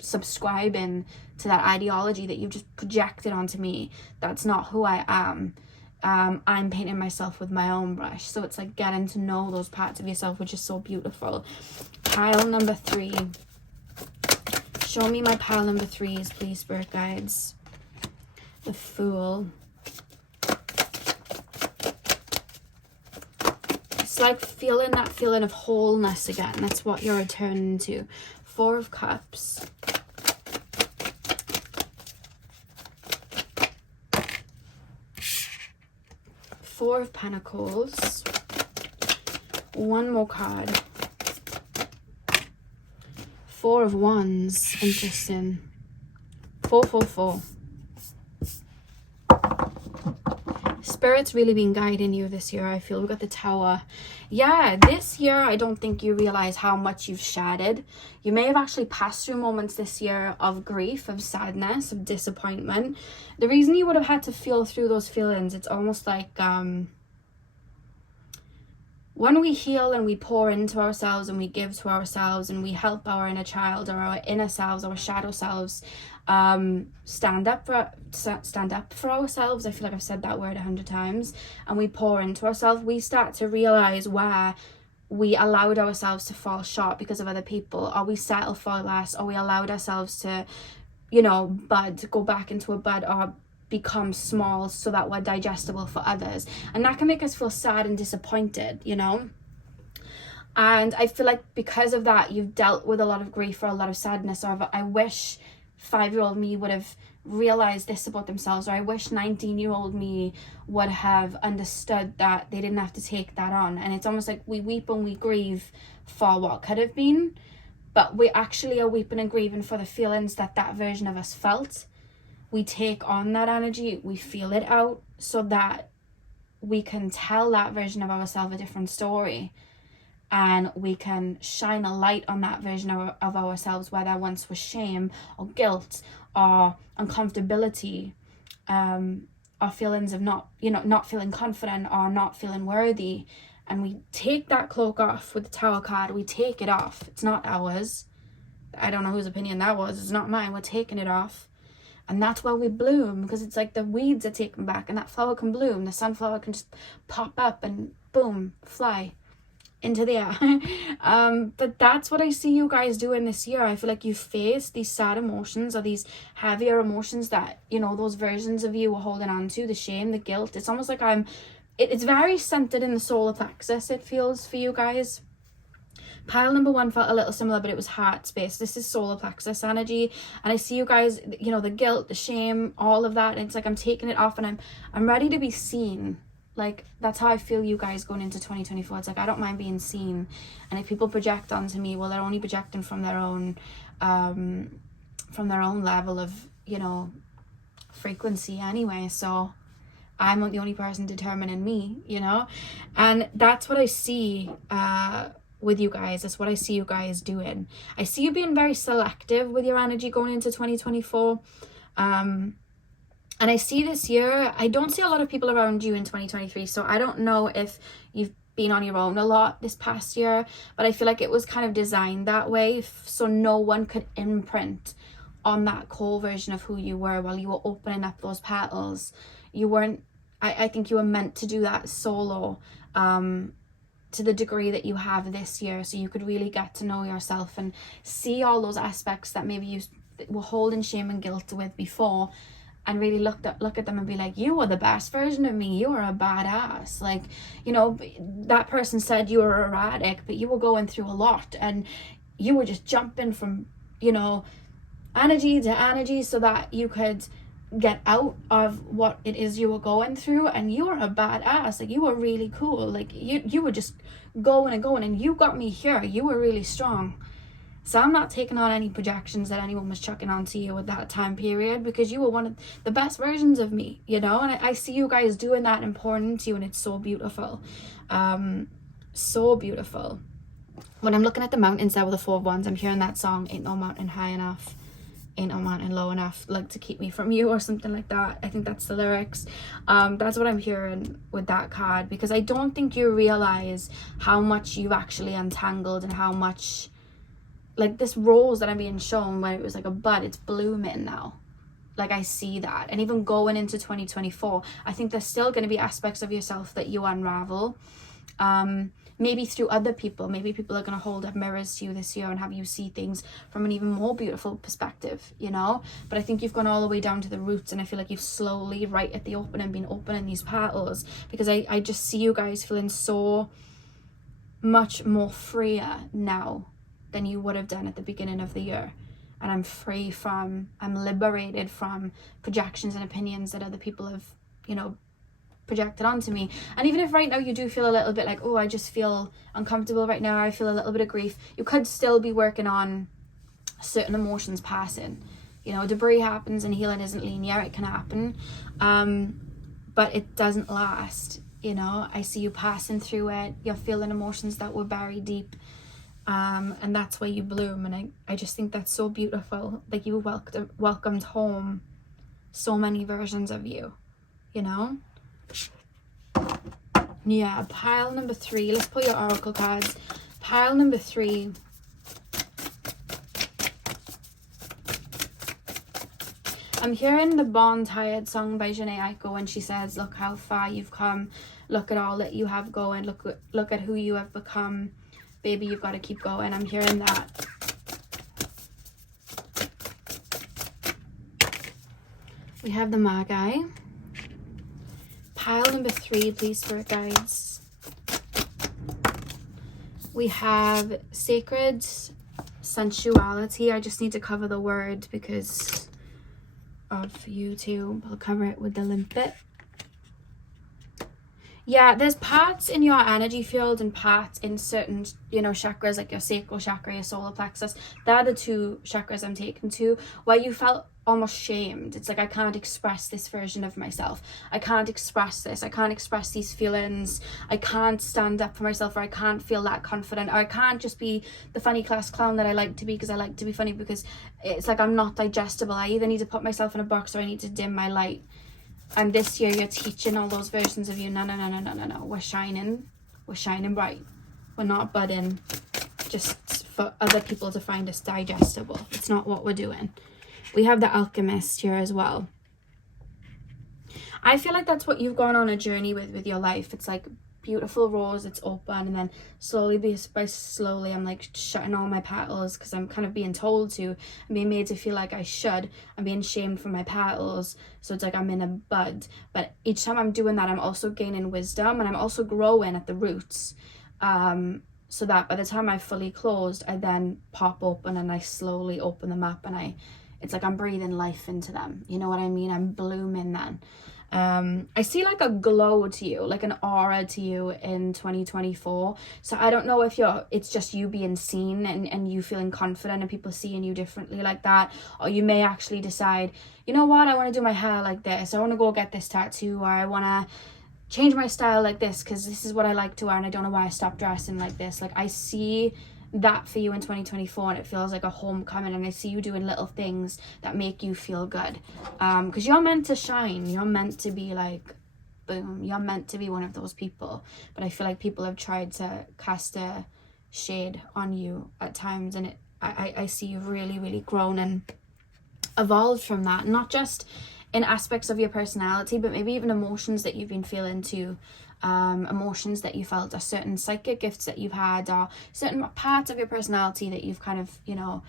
subscribing to that ideology that you've just projected onto me. That's not who I am. I'm painting myself with my own brush. So it's like getting to know those parts of yourself, which is so beautiful. Pile number 3. Show me my pile number 3s, please, spirit guides. The Fool. It's like feeling that feeling of wholeness again. That's what you're returning to. 4 of Cups. Four of Pentacles. One more card. 4 of Wands. Interesting. 4, 4, 4. Spirit's really been guiding you this year, I feel. We've got the Tower. Yeah, this year I don't think you realize how much you've shattered. You may have actually passed through moments this year of grief, of sadness, of disappointment. The reason you would have had to feel through those feelings, it's almost like when we heal and we pour into ourselves and we give to ourselves and we help our inner child or our inner selves, our shadow selves, stand up for ourselves. I feel like I've said that word 100 times. And we pour into ourselves, we start to realize where we allowed ourselves to fall short because of other people, or we settle for less, or we allowed ourselves to, you know, bud, go back into a bud, or become small so that we're digestible for others. And that can make us feel sad and disappointed, you know. And I feel like because of that, you've dealt with a lot of grief or a lot of sadness, or I wish 5-year-old me would have realized this about themselves, or I wish 19-year-old me would have understood that they didn't have to take that on. And it's almost like we weep and we grieve for what could have been, but we actually are weeping and grieving for the feelings that that version of us felt. We take on that energy, we feel it out, so that we can tell that version of ourselves a different story, and we can shine a light on that version of ourselves where there once was shame or guilt or uncomfortability, or feelings of not feeling confident or not feeling worthy. And we take that cloak off with the Tower card. We take it off. It's not ours. I don't know whose opinion that was. It's not mine. We're taking it off. And that's where we bloom, because it's like the weeds are taken back and that flower can bloom. The sunflower can just pop up and boom, fly. into the air. But that's what I see you guys doing this year. I feel like you face these sad emotions, or these heavier emotions that, you know, those versions of you were holding on to, the shame, the guilt. It's almost like it's very centered in the solar plexus, it feels, for you guys. Pile number 1 felt a little similar, but it was heart space. This is solar plexus energy, and I see you guys, you know, the guilt, the shame, all of that. And it's like I'm taking it off, and I'm ready to be seen. Like, that's how I feel you guys going into 2024. It's like, I don't mind being seen. And if people project onto me, well, they're only projecting from their own level of, you know, frequency anyway. So I'm not the only person determining me, you know. And that's what I see with you guys. That's what I see you guys doing. I see you being very selective with your energy going into 2024. And I see this year, I don't see a lot of people around you in 2023. So I don't know if you've been on your own a lot this past year, but I feel like it was kind of designed that way, so no one could imprint on that core version of who you were while you were opening up those petals. You weren't, I think you were meant to do that solo, to the degree that you have this year, so you could really get to know yourself and see all those aspects that maybe you were holding shame and guilt with before, and really look at them and be like, you were the best version of me, you were a badass. Like, you know, that person said you were erratic, but you were going through a lot, and you were just jumping from, you know, energy to energy so that you could get out of what it is you were going through. And you were a badass. Like, you were really cool. Like, you were just going and going, and you got me here. You were really strong. So I'm not taking on any projections that anyone was chucking onto you at that time period, because you were one of the best versions of me, you know. And I see you guys doing that and pouring into you, and it's so beautiful. So beautiful. When I'm looking at the mountains there with the 4 of Wands, I'm hearing that song, Ain't No Mountain High Enough, Ain't No Mountain Low Enough, like, to keep me from you, or something like that. I think that's the lyrics. That's what I'm hearing with that card, because I don't think you realize how much you've actually untangled, and how much, like, this rose that I'm being shown, where it was like a bud, it's blooming now. Like, I see that. And even going into 2024, I think there's still going to be aspects of yourself that you unravel. Maybe through other people. Maybe people are going to hold up mirrors to you this year and have you see things from an even more beautiful perspective, you know. But I think you've gone all the way down to the roots, and I feel like you've slowly, right at the opening, been opening these petals, because I just see you guys feeling so much more freer now than you would have done at the beginning of the year. And I'm liberated from projections and opinions that other people have, you know, projected onto me. And even if right now you do feel a little bit like, oh, I just feel uncomfortable right now, I feel a little bit of grief, you could still be working on certain emotions passing. You know, debris happens and healing isn't linear. It can happen, but it doesn't last. You know, I see you passing through it. You're feeling emotions that were buried deep, and that's where you bloom. And I just think that's so beautiful. Like, you welcomed home so many versions of you, you know. Yeah, pile number 3. Let's pull your oracle cards. Pile number 3. I'm hearing the Born Tired song by Jhené Aiko, when she says, look how far you've come, look at all that you have going, look at who you have become, baby, you've got to keep going. I'm hearing that. We have the Magha. Pile number 3, please, Spirit Guides. We have Sacred Sensuality. I just need to cover the word because of YouTube. I'll cover it with the limpet. Yeah, there's parts in your energy field and parts in certain, you know, chakras, like your sacral chakra, your solar plexus. They're the 2 chakras I'm taken to, where you felt almost shamed. It's like, I can't express this version of myself. I can't express this. I can't express these feelings. I can't stand up for myself, or I can't feel that confident, or I can't just be the funny class clown that I like to be because I like to be funny, because it's like I'm not digestible. I either need to put myself in a box, or I need to dim my light. And this year you're teaching all those versions of you, no, we're shining bright. We're not budding just for other people to find us digestible. It's not what we're doing. We have the Alchemist here as well. I feel like that's what you've gone on a journey with your life. It's like beautiful rose, it's open, and then slowly by slowly I'm like shutting all my petals because I'm kind of being told to. I'm being made to feel like I should. I'm being shamed for my petals, so it's like I'm in a bud. But each time I'm doing that, I'm also gaining wisdom, and I'm also growing at the roots, so that by the time I fully closed, I then pop open and I slowly open them up, and it's like I'm breathing life into them, you know what I mean? I'm blooming then. I see like a glow to you, like an aura to you in 2024. So I don't know if it's just you being seen and you feeling confident and people seeing you differently like that, or you may actually decide, you know what, I want to do my hair like this, I want to go get this tattoo, or I want to change my style like this because this is what I like to wear and I don't know why I stopped dressing like this. Like I see that for you in 2024, and it feels like a homecoming, and I see you doing little things that make you feel good, because you're meant to shine, you're meant to be like boom, you're meant to be one of those people. But I feel like people have tried to cast a shade on you at times, and I see you've really, really grown and evolved from that, not just in aspects of your personality, but maybe even emotions that you've been feeling too. Emotions that you felt, or certain psychic gifts that you've had, or certain parts of your personality that you've kind of, you know,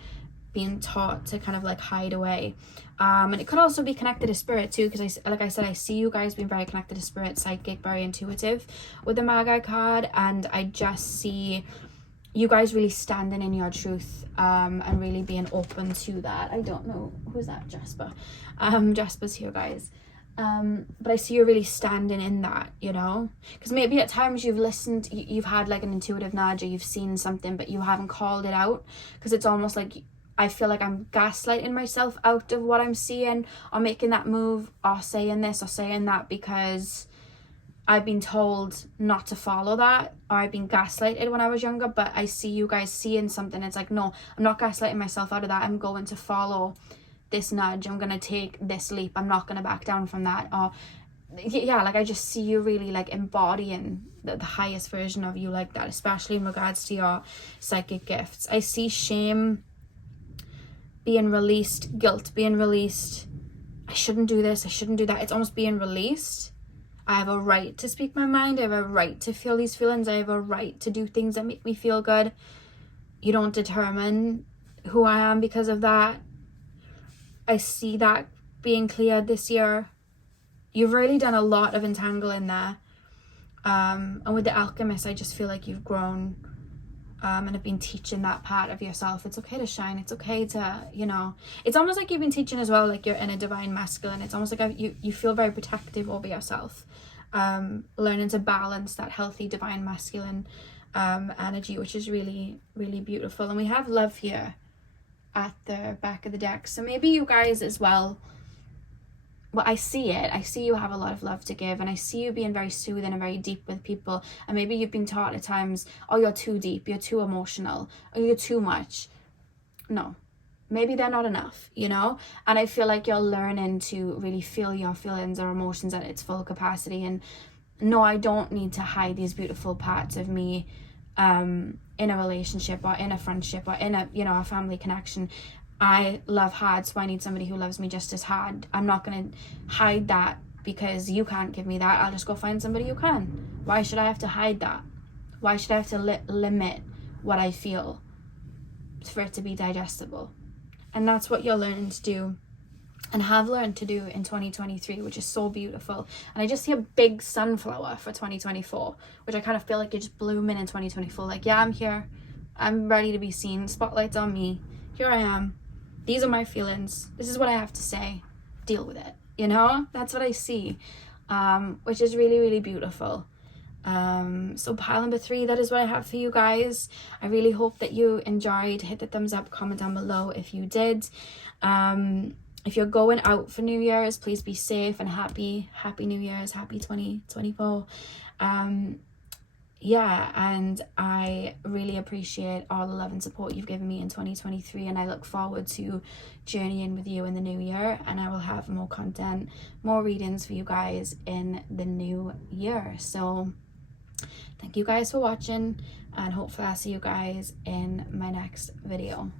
been taught to kind of like hide away. And it could also be connected to spirit too, because like I said, I see you guys being very connected to spirit, psychic, very intuitive with the Magha card, and I just see you guys really standing in your truth, and really being open to that. I don't know, who's that? Jasper. Jasper's here, guys. But I see you really standing in that, you know, because maybe at times you've listened, you've had like an intuitive nudge, or you've seen something but you haven't called it out, because it's almost like I feel like I'm gaslighting myself out of what I'm seeing, or making that move, or saying this or saying that, because I've been told not to follow that, or I've been gaslighted when I was younger. But I see you guys seeing something, it's like, no, I'm not gaslighting myself out of that, I'm going to follow this nudge, I'm gonna take this leap, I'm not gonna back down from that. Or yeah, like I just see you really like embodying the highest version of you like that, especially in regards to your psychic gifts. I see shame being released, guilt being released, I shouldn't do this, I shouldn't do that. It's almost being released. I have a right to speak my mind, I have a right to feel these feelings, I have a right to do things that make me feel good. You don't determine who I am because of that. I see that being cleared this year. You've really done a lot of entangling there. And with the alchemist, I just feel like you've grown, and have been teaching that part of yourself. It's okay to shine. It's okay to, you know, it's almost like you've been teaching as well, like you're in a divine masculine. It's almost like you feel very protective over yourself. Learning to balance that healthy divine masculine energy, which is really, really beautiful. And we have love here at the back of the deck, so maybe you guys as well, I see you have a lot of love to give, and I see you being very soothing and very deep with people. And maybe you've been taught at times, oh, you're too deep, you're too emotional, or you're too much. No, maybe they're not enough, you know. And I feel like you're learning to really feel your feelings or emotions at its full capacity. And no, I don't need to hide these beautiful parts of me in a relationship, or in a friendship, or in a, you know, a family connection. I love hard, so I need somebody who loves me just as hard. I'm not going to hide that because you can't give me that. I'll just go find somebody who can. Why should I have to hide that? Why should I have to limit what I feel for it to be digestible? And that's what you're learning to do, and have learned to do in 2023, which is so beautiful. And I just see a big sunflower for 2024, which I kind of feel like you're just blooming in 2024. Like, yeah, I'm here, I'm ready to be seen, spotlight's on me, here I am, these are my feelings, this is what I have to say, deal with it, you know. That's what I see, which is really, really beautiful. So pile number 3, that is what I have for you guys. I really hope that you enjoyed. Hit the thumbs up, comment down below if you did. If you're going out for New Year's, please be safe and happy New Year's, happy 2024. Yeah, and I really appreciate all the love and support you've given me in 2023, and I look forward to journeying with you in the new year, and I will have more content, more readings for you guys in the new year. So thank you guys for watching, and hopefully I'll see you guys in my next video.